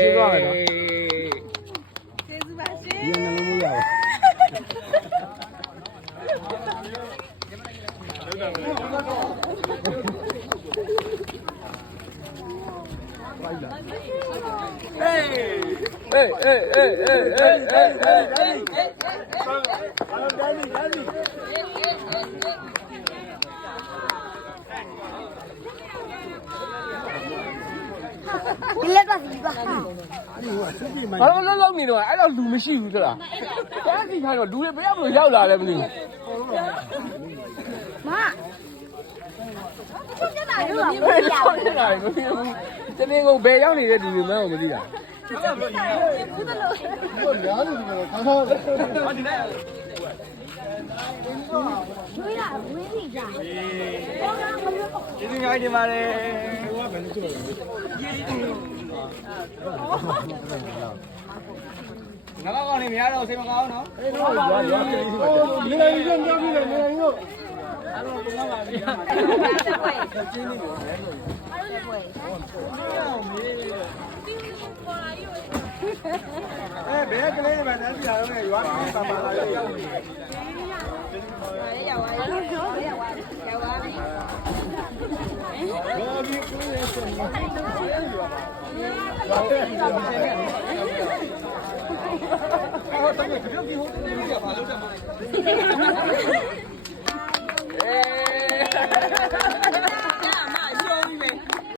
ရှင်းသွားမယ်နော်ကျေးဇူးပါရှင်ဒီငလုံးမရဒီလက်ပါစီပါဘာလို့လုံးနေတော့အဲ့တော့လူမရှိဘူးဆိုတာတန်းစီခိုင်းတော့လူတွေဘယ်ရောက်လို့ရောက်လာလဲမသိဘူးမချုပ်ကြတာရောမရဘူး တနေ့ကဘယ်ရောက်နေတဲ့လူတွေမှန်းမသိတာဘူးတလို့ရွေးရဝင်းစီကြကျေးဇူးများတင်ပါတယ်ငါကောင်းနေမရတော့စိတ်မကောင်းနော်အေးတော့ရွာကလေးစီပါနေနိုင်ရင်ကြောက်ပြီးလေနေနိုင်တော့အဲ့တော့ဘုရားပါဗျာကျင်းနေတယ်အဲ့လိုဘယ်ကလေးပဲတန်းစီလာတော့ရွာကလေးပါပါလာရောက်နေတယ်ရောက်ပါပြီရောဒီကိုရဲ့ဆက်နေအော်တကယ်ကြောက်ပြီးဟိုဒီကဘာလုပ်တယ်မှာ